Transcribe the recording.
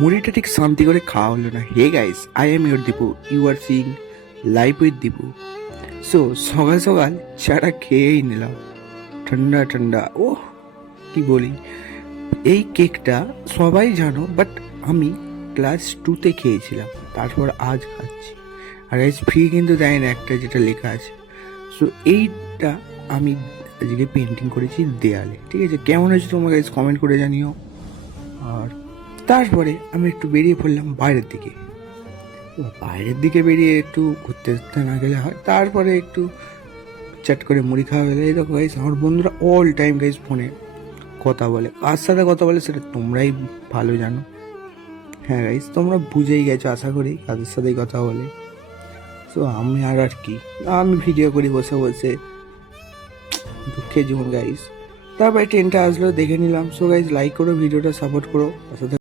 মুড়িটা ঠিক শান্তি করে খাওয়া হলো না। Hey guys, I am your Dipu, you are sing live with Dipu. So সকাল সকাল চাটা খেয়েই নিলাম, ঠান্ডা ঠান্ডা। ওহ, কি বলি, এই কেকটা সবাই জানো, বাট আমি ক্লাস 2তে খেয়েছিলাম, তারপর আজ খাচ্ছি। আর আজ ফ্রি কিন্তু দেয় না, একটা যেটা লেখা আছে। সো এইটা আমি আজকে পেন্টিং করেছি দেয়ালে, ঠিক আছে? কেমন হয়েছে তোমার কাছে কমেন্ট করে জানিও। আর তারপরে আমি একটু বেরিয়ে পড়লাম বাইরের দিকে। এবার বাইরের দিকে বেরিয়ে একটু ঘুরতে ঘুরতে না গেলে হয়। তারপরে একটু চ্যাট করে মুড়ি খাওয়া গেলে। এই দেখো গাইস, আমার বন্ধুরা অল টাইম গাইস ফোনে কথা বলে। কার সাথে কথা বলে সেটা তোমরাই ভালো জানো। হ্যাঁ গাইস, তোমরা বুঝেই গেছো আশা করি কাদের সাথেই কথা বলে। তো আমি আর কি, আমি ভিডিও করি বসে বসে, দুঃখের জীবন গাইস। তারপরে ট্রেনটা আসলো, দেখে নিলাম। সো গাইস, লাইক করো ভিডিওটা, সাপোর্ট করো।